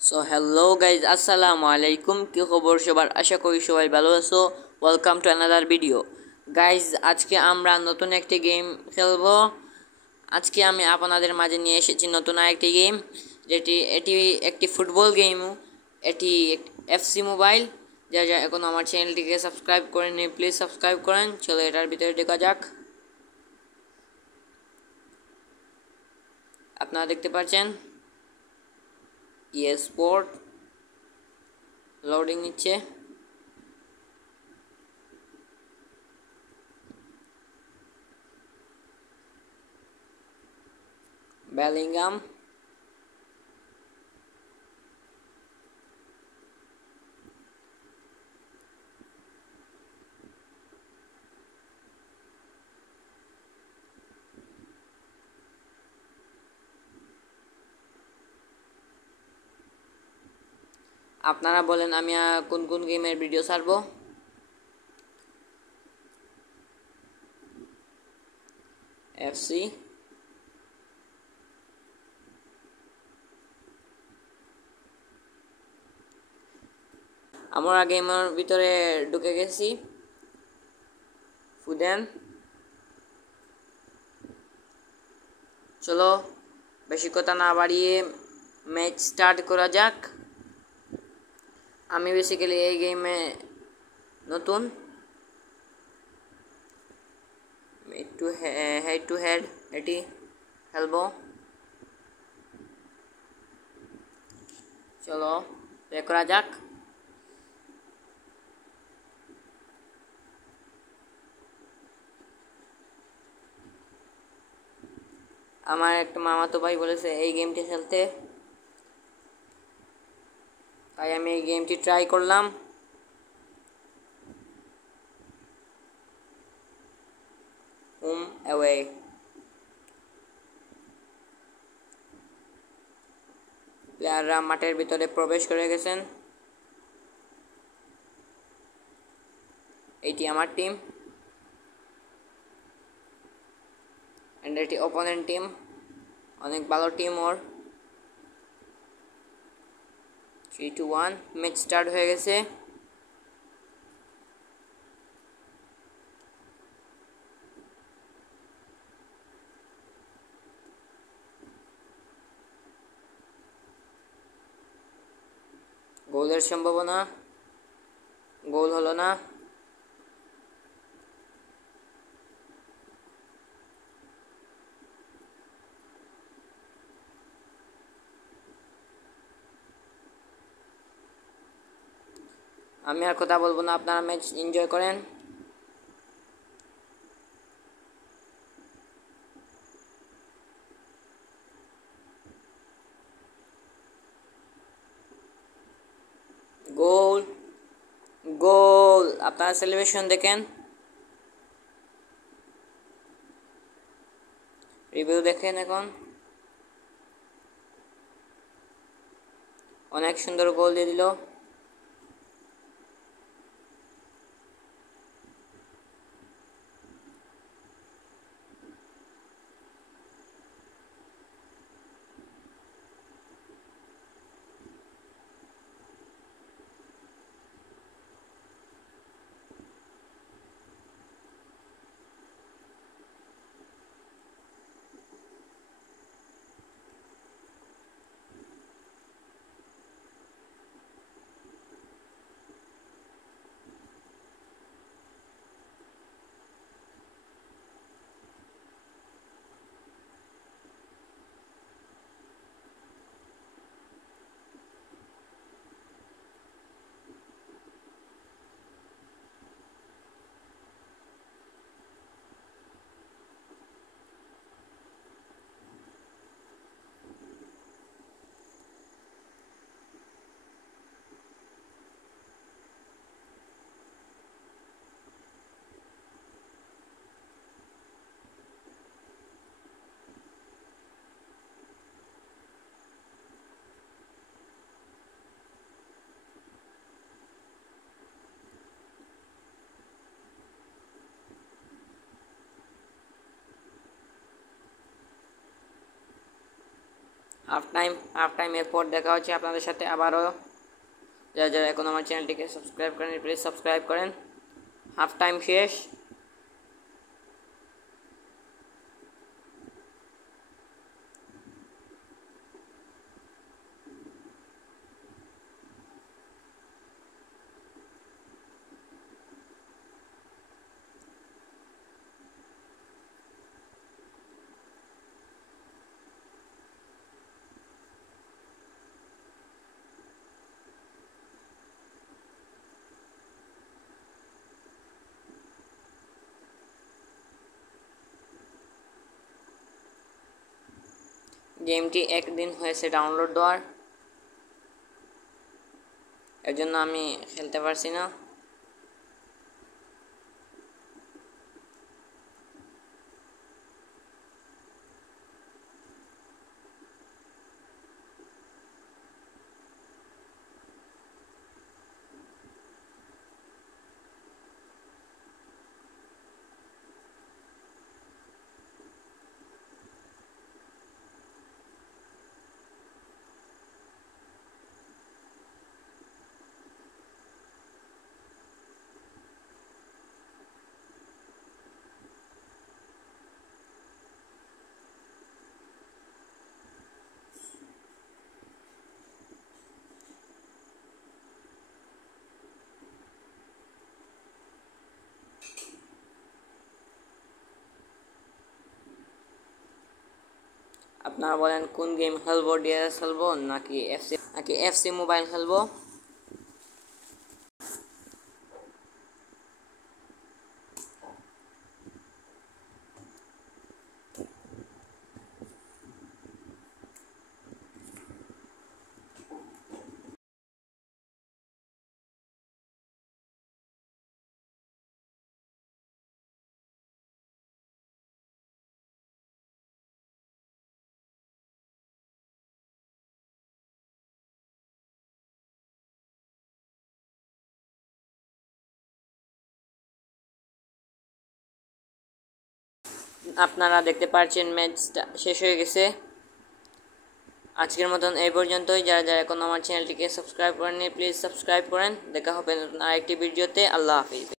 So hello guys, আসসালামু আলাইকুম। কি খবর সবার? আশা করি সবাই ভালো আছো। Welcome to another video. Guys, আজকে আমরা নতুন একটি গেম খেলবো। আজকে আমি আপনাদের মাঝে নিয়ে এসেছি নতুন আরেকটি গেম, এটি একটি ফুটবল গেম। এটি এফসি মোবাইল। যা এখন আমার চ্যানেলটিকে সাবস্ক্রাইব করেন, প্লিজ সাবস্ক্রাইব করেন। চলো এটার ভিতরে ঢোকা যাক। আপনারা দেখতে পাচ্ছেন স্পোর্ট লোডিং নিচ্ছে। বেলিংহাম, আপনারা বলেন আমি কোন কোন গেমের ভিডিও ছাড়বো। এফসি, আমরা গেমের ভিতরে ঢুকে গেছি। ফুদেন, চলো বেশি কথা না বাড়িয়ে ম্যাচ স্টার্ট করা যাক। আমি বেসিক্যালি এই গেমে নতুন। একটু হেড টু হেড এটি খেলবো। চলো প্লে করা যাক। আমার একটা মামাতো ভাই বলেছে এই গেমটি খেলতে, তাই আমি এই গেমটি ট্রাই করলাম। হোম অ্যাওয়ে, প্লেয়াররা মাঠের ভিতরে প্রবেশ করে গেছেন। এটি আমার টিম এন্ড এটি অপোনেন্ট টিম। অনেক ভালো টিম ওর। 3-1 ম্যাচ স্টার্ট হয়ে গেছে। গোলের সম্ভাবনা, গোল হলো না। আমি আর কথা বলবো না, আপনারা ম্যাচ এনজয় করেন। গোল, গোল! আপনারা সেলিব্রেশন দেখেন, রিভিউ দেখেন। এখন অনেক সুন্দর গোল দিয়ে দিল। হাফ টাইমের পর দেখা হচ্ছে আপনাদের সাথে আবারও। যারা যারা এখন আমার চ্যানেলটিকে সাবস্ক্রাইব করেন প্লিজ সাবস্ক্রাইব করেন। হাফ টাইম শেষ। গেমটি একদিন হয়েছে ডাউনলোড দেওয়ার, এর জন্য আমি খেলতে পারছি না। আপনারা বলেন কোন গেম খেলবো, ডিএস খেলবো নাকি এফসি মোবাইল খেলবো? আপনারা দেখতে পাচ্ছেন ম্যাচটা শেষ হয়ে গেছে। আজকের মতন এই পর্যন্তই। যারা যারা এখন আমার চ্যানেলটিকে সাবস্ক্রাইব করেননি প্লিজ সাবস্ক্রাইব করেন। দেখা হবে নতুন আরেকটি ভিডিওতে। আল্লাহ হাফিজ।